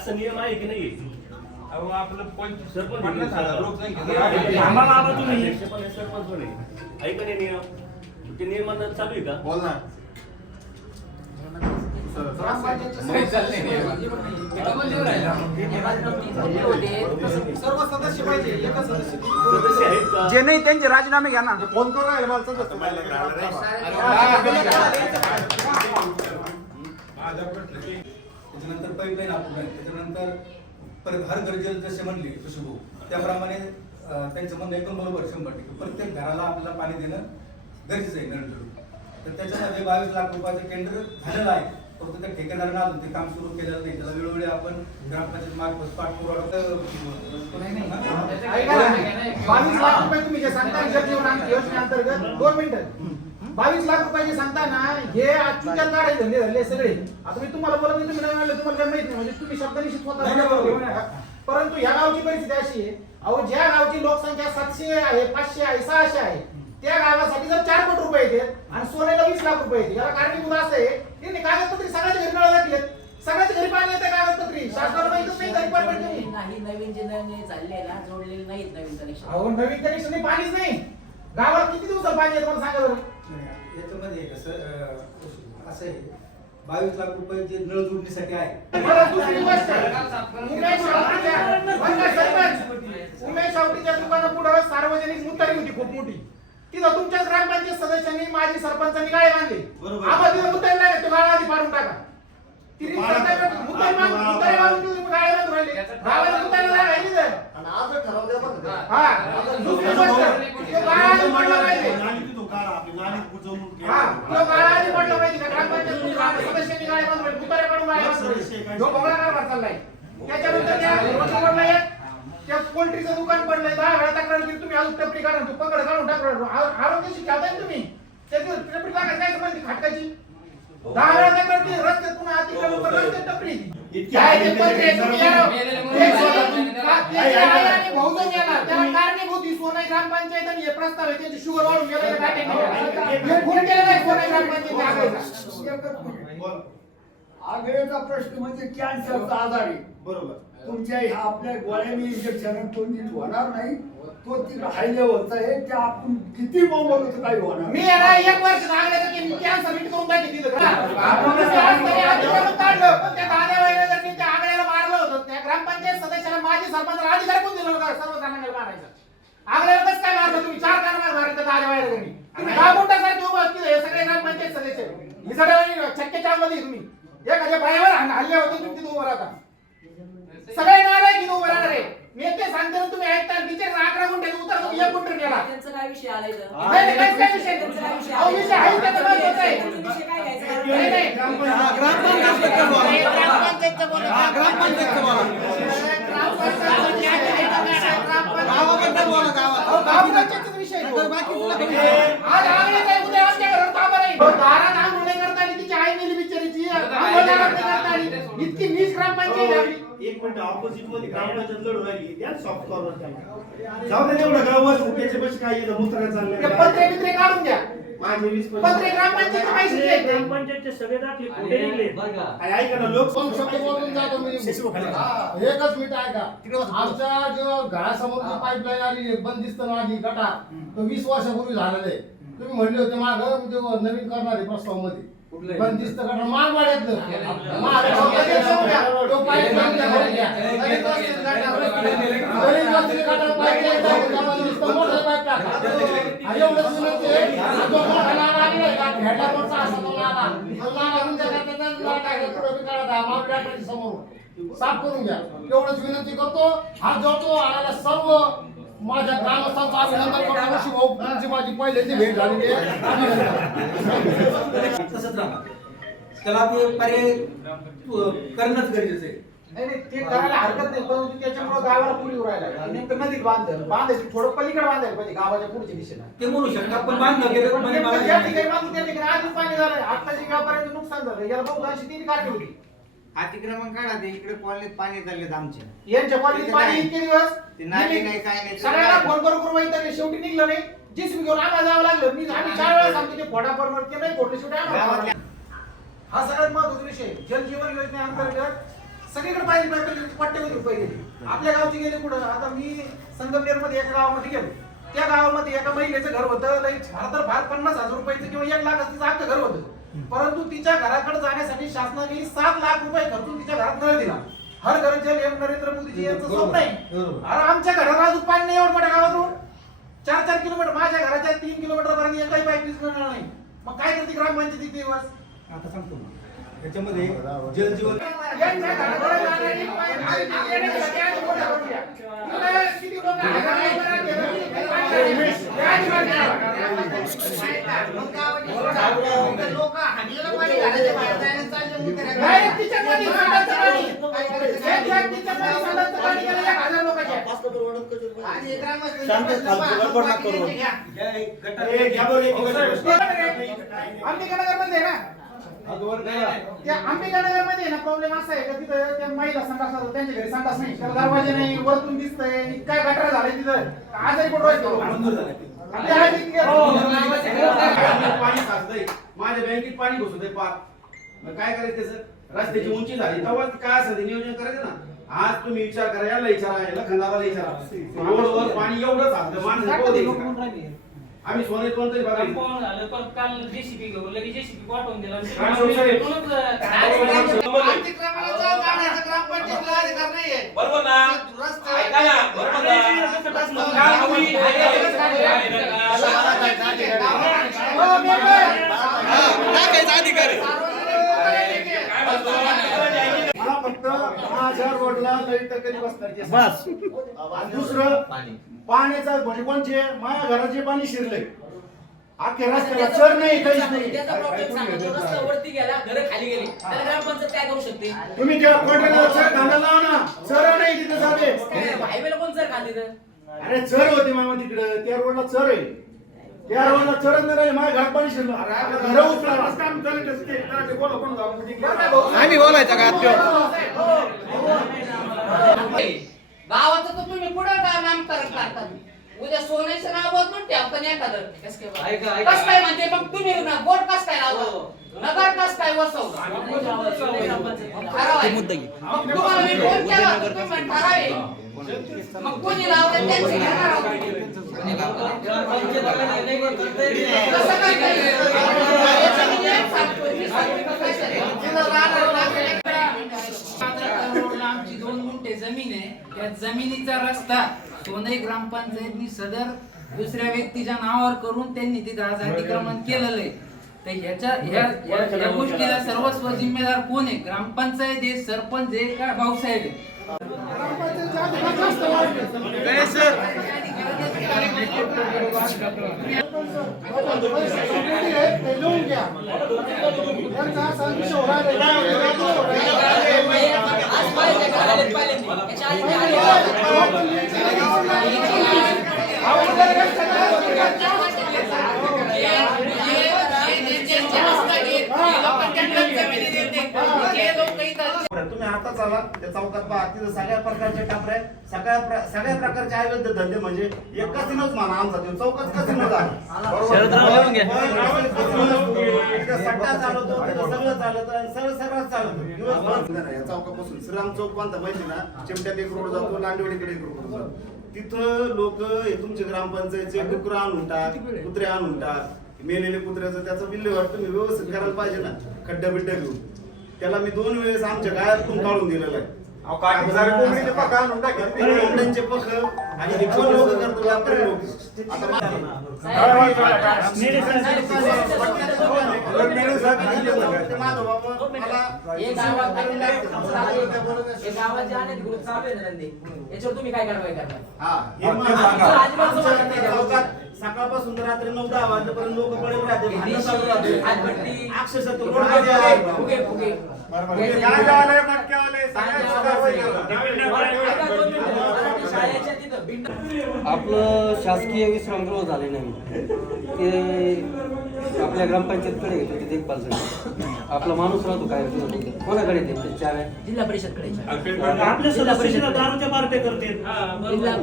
असा नियम आहे की नाही? अहो आपलं सरपंच 50,000 लोकसंख्या सरपंच पण आहे. ऐका नाही नियम, ते नियमांना चालू आहे का? बोल ना. सर्व सदस्य पाहिजे, एकच सदस्य. सदस्य आहेत का? जे नाही त्यांचे राजीनामे घ्या ना. फोन करू राहिले मला सदस्य. त्याच्यानंतर पाईपलाईन आपण त्याच्यानंतर परत हर गरजेला जसे म्हणले खुशबू त्याप्रमाणे त्यांचं म्हणणं एकदम बरोबर 100%. प्रत्येक घराला आपल्याला पाणी देणं गरजेचं आहे नळ जोडून. तर त्याच्यामध्ये 22 लाख रुपयाचं टेंडर झालेलं आहे. फक्त त्या ठेकेदारानं अजून ते काम सुरू केलेलं नाही. त्याला वेळोवेळी आपण ग्रामपंचायत मार्फत पाठपुरावा 22 लाख रुपये तुम्ही जे सांगता जल जीवन योजनेअंतर्गत 2 मिनिटं 22 लाख रुपये जे सांगता ना हे आजच्या काढायचे धंदे झाले सगळे. आता मी तुम्हाला बोलत नाही, तुम्ही नाही म्हणलं तुम्हाला काही माहित नाही, म्हणजे तुम्ही शब्दानिशी स्वतः परंतु या गावची परिस्थिती अशी आहे. अहो ज्या गावची लोकसंख्या 700 आहे, 500 आहे, 600 आहे त्या गावासाठी जर 4 कोटी रुपये येतात आणि सोन्याला 20 लाख रुपये येते, याला कारणीभूत असं आहे त्यांनी कागदपत्री सगळ्याच्या घरी नळ घातलेत, सगळ्याच्या घरी पाणी येते कागदपत्री शासनाला माहितच नाही तरी पण नाही नवीन जे नळ चालले ना जोडलेले नाहीत नवीन कनेक्शन. अहो नवीन कनेक्शन पाणीच नाही गावाला किती दिवसात पाणी येतं मला सांगा बरं. याच्यामध्ये कसं असं आहे 22 लाख रुपये जे नळ जोडणीसाठी आहे. दुसरी गोष्ट उमेश सावटीच्या दुकानापुढे सार्वजनिक मुतारी होती खूप मोठी. तिथं तुमच्या ग्रामपंचायत सदस्यांनी माजी सरपंचांनी गाळे बांधले. आम्हाला तिथं मुतारी नाही, तो गाळा आधी पाडून टाका. मुतारी बांधून तुम्ही गाळे बांधून राहिले, गावाला मुतारी नाही राहिली तर हा दुसरी गोष्ट तो गाळा आधी पडला पाहिजे. हा तो गाळा आधी पडला पाहिजे. ग्रामपंचायत सदस्यांनी गाळे बांधून राहिले, मुतारी काढून गाळे बांधून राहिले, जो भोगळा कारभार चाललाय. त्याच्यानंतर त्या पोल्ट्रीचं दुकान पडलंय, 10 वेळा तक्रार केली तुम्ही, अजून टपरी काढून तू पकड काढून टाकलं. आरोग्याशी खेळताय तुम्ही, त्याची टपरी टाकायची काय संबंधी खाटकाची. 10 वेळा तक्रार केली, रस्त्यात पुन्हा अतिक्रमण करून रस्त्यात टपरी. काय ते पत्रे तुम्ही यार आणि बहुजन येणार त्याला कारणीभूत ही सोनाई ग्रामपंचायत आणि हे प्रस्ताव आहे त्यांची शुगर वाढून गेलेलं घाटे फोन केलेला आहे सोनाई ग्रामपंचायत आगळेचा प्रश्न म्हणजे कॅन्सरचा आजार आहे. बरोबर. तुमच्या ह्या आपल्या गोळ्यांनी इंजेक्शन तो नीट होणार नाही, तो ती हाय लेवलचा आहे. त्या आपण किती बोंबवलं तर काही होणार मी याला 1 वर्ष सांगण्याचं की कॅन्सर नीट करून टाकी तिथं काढलं, पण त्या दाद्या वैराजांनी त्या आगळ्याला मारलं होतं. त्या ग्रामपंचायत सदस्याला माजी सरपंचाला अधिकार कोण दिला होता सर्वसामान्याला मारायचा? आगळ्याला कसं काय मारलं तुम्ही? 4 कारमार मारले त्या दाद्या वैराजांनी. तुम्ही 10 गुंडासारखे उभं असतील हे सगळे ग्रामपंचायत सदस्य. ही सगळ्या छक्क्याच्या मध्ये तुम्ही एखाद्या बायावर हल्ले होते तुम्ही तिथे उभं राहता. सगळे नाराय की उभं राहणार आहे. मी ते सांगते ना तुम्ही ऐकता टीचर 11 गुंठे उतर तुम्ही 1 गुंठे गेला. त्यांचा काय विषय आलाय तर? नाही काय काय विषय तुमचा विषय? अहो विषय आहे त्याचा महत्त्वाचा आहे. विषय काय घ्यायचा? नाही नाही ग्रामपंचायतचं बोला. गावाबद्दल बोला, गावात. ग्रामपंचायतचा विषय आहे. आज आम्ही काय उद्या आमच्या घरात का बरं आहे? दारात आंघोळ करता आली तिची आई मेली बिचारीची. आंघोळ करता आली इतकी नीच ग्रामपंचायत आहे. 1 मिनिट ऑपोजिट मध्ये ग्रामपंचायत लढू राहिली त्या सॉफ्ट कॉर्नर जाऊ दे एवढं गावात त्याचे पैसे काय येतं मुत्रा चालले पत्रे बित्रे काढून घ्या. माझे 20 पत्रे ग्रामपंचायतचे पैसे द्यायचे. ग्रामपंचायतचे सगळे दाखले खोटे निघले. ऐका ना लोक पण शब्द बोलून जातो मी. एकच मिनिट ऐका. आमच्या जो घरासमोर जी पाईपलाईन आली बंदिस्त आली गटार तो 20 वर्षापूर्वी झालेलं आहे. तुम्ही म्हणले होते माग नवीन करणार आहे प्रस्तावामध्ये बंदिस्त गटार मागवाड्यातलं तो पाईपलाईन साफ करून घ्या एवढंच विनंती करतो. हा जोडतो आलेला सर्व माझ्या ग्रामस्थांचं अभिनंदन करतो. शिवभाऊ तुमची माझी पहिल्यांदी भेट झालेली आहे. तसंच राहणार त्याला ते पर्याय करणंच गरजेचं आहे. नाही नाही ते करायला हरकत नाही, परंतु त्याच्यामुळे गावाला पुरी उरायला नेमकं नदीत बांधायचं थोडं पलीकडे बांधायला पाहिजे गावाच्या पुढच्या दिशेला. ते म्हणू शकतात पण बांधलं गेलं पण नेमकं ज्या ठिकाणी बांधलं त्या ठिकाणी आधीच पाणी झालंय. आताच्या व्यापाऱ्यांचं नुकसान झालं. याला बहुतांशी 3 कारणे होती. अतिक्रमण काढा ते इकडे कॉलनीत पाणी चाललेत आमच्या यांच्या कॉलनीत पाणी इतके दिवस ते नाली नाही काय नाही सगळ्यांना फोन करून वैतागले. शेवटी निघलं नाही. जीसीबी घेऊन आम्हाला जावं लागलं. आम्ही 4 वेळा सांगतो ते फोडाफोडवर ते नाही फोडले शेवटी आम्हाला. हा सगळ्यात महत्त्वाचा विषय जल जीवन योजनेअंतर्गत सगळीकडे पाहिजे पट्ट्यामध्ये रुपये गेले. आपल्या गावचे गेले कुठं? आता मी संगमनेर मध्ये एका गावामध्ये गेलो. त्या गावामध्ये एका महिलेचं घर होतं, लई फार तर फार 50,000 रुपयाचं किंवा 1 लाख तिचं अख्खं घर होतं. परंतु तिच्या घराकडे जाण्यासाठी शासनाने 7 लाख रुपये खर्चून तिच्या घरात नळ दिला. हर घर जल हे नरेंद्र मोदीजी यांचं स्वप्न आहे. अरे आमच्या घराला अजून पाणी नाही एवढं मोठ्या गावातून 4-4 किलोमीटर, माझ्या घराच्या 3 किलोमीटर पर्यंत एकही पाईप दिसणार नाही. मग काय करते ग्रामपंचायती दिवस? आता सांगतो ना याच्यामध्ये जलजीवन यांच्या घराकडे जाणारी पाईप किती लोक लोक हाणलेलं पाणी घालायचं बाहेर जायला चालले मुंग्या. आणि ग्रामस्थ शांत गडबड नका करू. ए, घ्या बरं, एक गोष्ट. अंबिकानगर मध्ये ना, त्या अंबिकानगर मध्ये ना प्रॉब्लेम असा आहे का तिथं त्या महिला संडास होतात, त्यांच्या घरी संडास नाही, त्याला दरवाजे नाही, वरतून दिसतंय, काय गटार झाले तिथं, आजारी पडवायचं पाणी साचतंय, माझ्या बँकेत पाणी घुसतंय पार. मग काय करायचं त्याचं? रस्त्याची उंची झाली तेव्हा काय असेल ते नियोजन करायचं ना. आज तुम्ही विचार करा, याला विचारा, याला खंडाला विचारा, रोडवर पाणी एवढं साचतं, माणसं कोण द्यायचं? आम्ही सोने कोणतरी बघायचं. झालं पण काल जेसीबी घेऊन लगेच जेसीबी पाठवून दिला. अतिक्रमणाचा काढायचा ग्रामपंचायतीला अधिकार नाहीये. बरोबर ना? रस्ते- ऐका ना, बरोबर मला फक्त माझ्या रोडला लाईट कधी बसणार बस. आणि दुसरं पाण्याचा म्हणजे कोणचे माझ्या घराचे पाणी शिरले अख्ख्या रस्त्याला चर नाही, काहीच नाही. त्याचा प्रॉब्लेम सांगतो. रस्ता वरती गेला, घर खाली गेली, त्याला ग्रामपंचायत काय करू शकते? तुम्ही त्या कोट्याला चर घालायला लावा ना, चर नाही तिथे साधे. हायवेला कोण जर खाली तर अरे चर होते मामा तिकडं, त्या रोडला चर आहे, त्या रोडला चरच नाही राहिले, माझ्या घरात पाणी शिरलं. घर उचला आम्ही बोलायचं का गावाचं तर तुम्ही पुढे काय नामकरण करतात. उद्या सोन्याचं नाव बदलून ठेवता नाही एखादं. कस काय म्हणते मग तुम्ही ना बोट कस काय लावता, नगर कस काय वसवता. मग तुम्हाला मी फोन केला होता, तुम्ही म्हणे ठरावे. मग कोणी लावलं त्यांची घेणार आहोत. कसं काय याचं मी एक सांगतो, मी सांगतो कसं आहे. तिथं राहणार लागेल. रोडला आमची 2 गुंठे जमीन आहे. त्या जमिनीचा रस्ता सोनई ग्रामपंचायतनी सदर दुसऱ्या व्यक्तीच्या नावावर करून त्यांनी तिथं आज अतिक्रमण केलेलं आहे. तर ह्या गोष्टीला सर्वस्व जिम्मेदार कोण आहे? ग्रामपंचायत आहे, सरपंच आहे का भाऊसाहेब आहे? लिहून घ्या. त्यांचा असा विषय होणार तुम्ही आता चाला त्या चौकात पहा, तिथं सगळ्या प्रकारचे टापरे, सगळ्या प्रकारचे अवैध धंदे, म्हणजे एक कसिनोच म्हणा आमचा तो चौकात कसिनो झाला. सट्टा चालवतो, तिथं सगळं चालवतं आणि सगळं चालवतं दिवसभर. या चौकापासून श्रीराम चौक कोणता माहिती ना, चिमट्यात एक रोड जातो, लांडवडीकडे एक रोड जातो. तिथं लोक हे तुमचे ग्रामपंचायतचे डुकर आणून टाक, कुत्रे आणून टाक, मेलेले कुत्र्याचं त्याचं विल्हेवाट तुम्ही व्यवस्थित करायला पाहिजे ना. खड्डा बिड्डा घेऊन त्याला मी 2 वेळेस आमच्या गाळ्यातून काढून दिलेलं आहे. कोंबड्यांचे पख आणि हे कोण लोक करतो, व्यापारी लोक. याच्यावर तुम्ही काय कारवाई करणार? सकाळपासून तर रात्री 9-10 वाजेपर्यंत लोक पडेल राहते, अक्षरशः फुगे फुगे आपलं शासकीय विश्रामगृह झाले नाही ते आपल्या ग्रामपंचायतकडे घेतो ते देखभालसाठी. आपला माणूस राहतो काय कोणाकडे देते चाव्या? जिल्हा परिषदकडे. जिल्हा परिषदकडे जिल्हा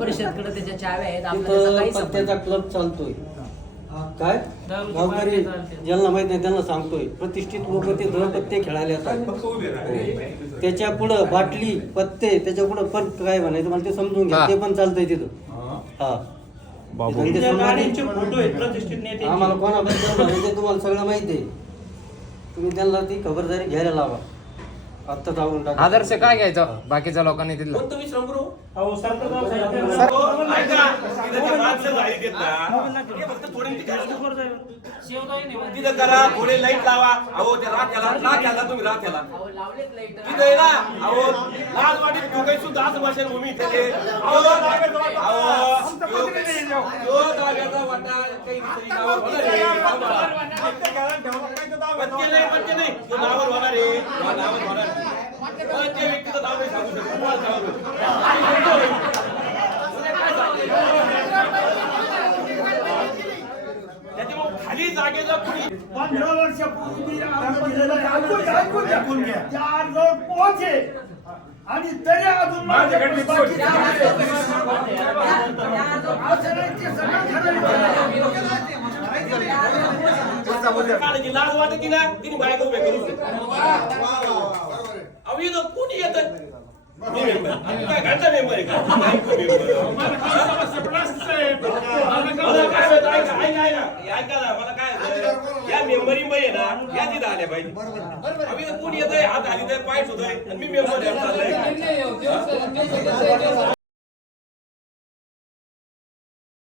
परिषदकडे त्याच्या चाव्या आहेत. तिथं पत्त्याचा क्लब चालतोय. काय गावकरी ज्यांना माहित नाही त्यांना सांगतोय प्रतिष्ठित लोक ते पत्ते खेळायला येतात फक्त उभे राहा. त्याच्या पुढं बाटली पत्ते त्याच्या पुढं पण काय म्हणायचं मला ते समजून घ्या ते पण चालतंय तिथं हा धंदे संबंधित फोटो आहेत प्रतिष्ठित नेते आम्हाला कोणाबद्दल म्हणायचं तुम्हाला सगळं माहिती आहे तुम्ही त्यांना ती खबरदारी घ्यायला लावा आत्ता जाऊन टाका आदर्श काय घ्यायचं बाकीच्या लोकांनी तिथला कोणतं विश्रामगृह अहो सरकार ऐका, तिथं ते माणसं जाळीत आहेत ना, हे फक्त थोडी ती घालून तिथं करा थोडे लाईट लावा अहो त्या राख्याला तुम्ही राख्याला अहो, लावलेत लाईट तिथं आहे ना अहो लाज वाटीत ठोकाय सुद्धा असं भाषण भूमी इथे अहो यो दाव्याचा वाटा काही दुसरी नावावर होणार आहे. पत्ते नाही तो नावावर होणार आहे नावावर होणार आहे. पण त्या व्यक्तीचं नाव नाही सांगू शकत तुम्हाला सांगू. त्याच्यामुळे खाली जागेचा 15 वर्षापूर्वी ऐकून घ्या त्या रोड पोहोचे आणि तरी अजून माझ्याकडली पोहोच. काढायची लाज वाटत ना तिने बायको उभे करू अवी कोणी येत काय घंटा मेंबर आहे का ऐका ना मला काय या मेंबरी आहे ना या तिथं आल्या पाहिजे आम्ही कोणी येतोय हात आली तर पाय सुद्धा मी मेंबर